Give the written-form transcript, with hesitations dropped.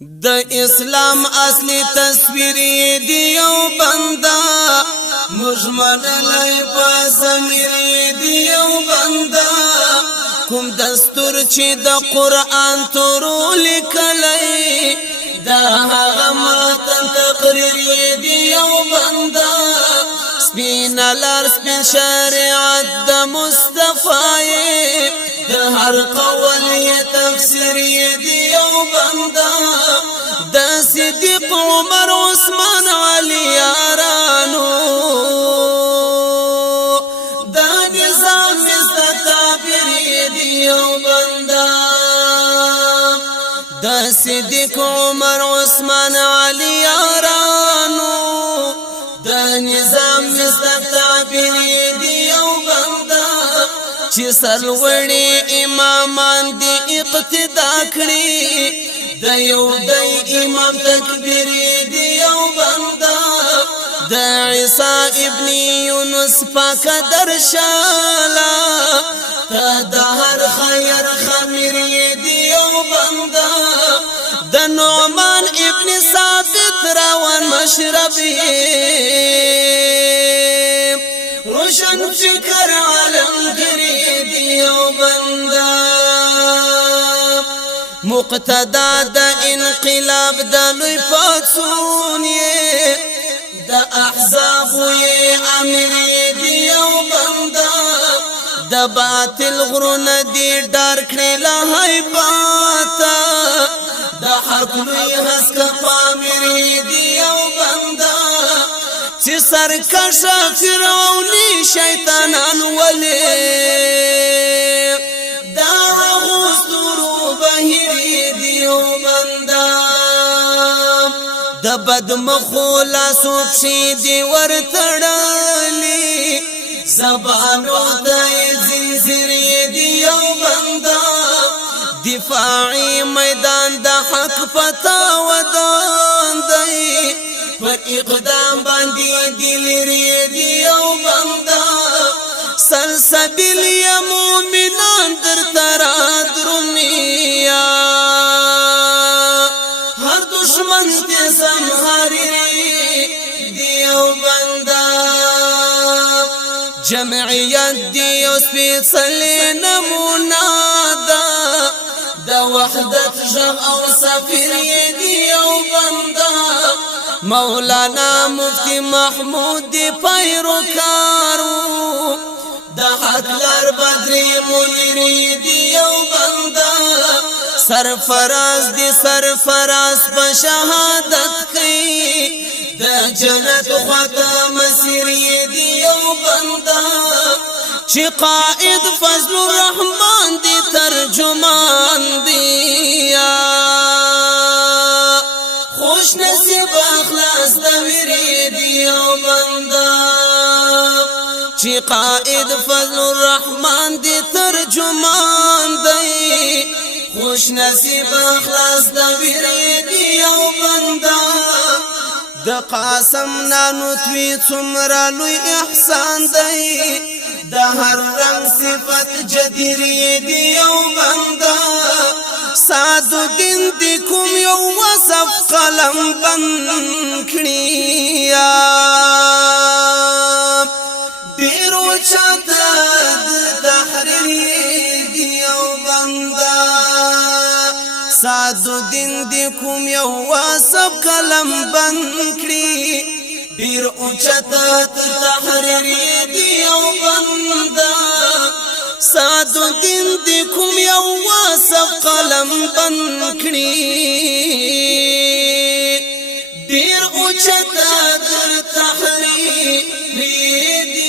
د اسلام اصلي تصویر دی یو بندا مجمل لای پسمیر دی یو بندا کوم دستور چې د قران تورو لیکلای دا هغه متن تقریر دی یو بندا سپین لار سپین شریعت د مصطفی د هر قول تفسیر دی یو بندا د صدیق عمر عثمان علی یارانو د نظام استتابیر دی یو بندا د صدیق عمر عثمان علی یارانو د نظام استتابیر دی یو بندا چې سرلوړي امامان دی اقتدا کړی د یو د امام تکبیر دی یو بندا د عیسی ابن یونس پاک درشالا د هر خیر خمیر دی یو بندا د نعمان ابن ثابت روان مشربی روشن فکر عالم گری دی یو بندا مقتدا د انقلاب د لوی پاتون د احزاب امیر دی یو بندا د باطل غرون دی ډار کړي له هیباتا د حق لوی حسک پامیر دی یو بندا چې سرکش فرعونی شیطانان ولې دا غوسترو بهیر دی یو بندا د بد مخولا سوپشي دی ورتړلی زبانو د زنجیر دی یو بندا دفاعی میدان د حق پتا ودان دی پر اقدام باندې دلری دی یو بندا سلسبیل یا مومنان در تراد رمیا هر دشمن تی سمحاری دی یو بندا جمعیت دی یو سپیڅلی نمونا دا د وحدت ژغ او سفیر دی یو بندا مولانا مفتی محمود دی پیروکارو د حق لار بدری منیر دی یو بندا سرفراز دی سرفراز په شهادت کی د جنت خواته مسیر دی یو بندا چې قائد فضل الرحمن دی ترجمان دی خوش نصیب اخلاص دویری دی یو بندا چې قائد فضل الرحمن دی ترجمان دی خوش نصیب اخلاص دویری دی یو بندا د قاسم نانو توی څومره لوی احسان دی د هر رنگ صفت جدیری دی یو بندا سعد الدین دی کوم یو وصف قلم بند کړی ډیرو چاته تحریر دی یو بندا سعد الدین دی کوم یو وصف قلم بند کړی ډیر اوچته تحریر دی یو بندا سعد الدین دی کوم یو وصف قلم بند کړی ډیر اوچته تحریر دی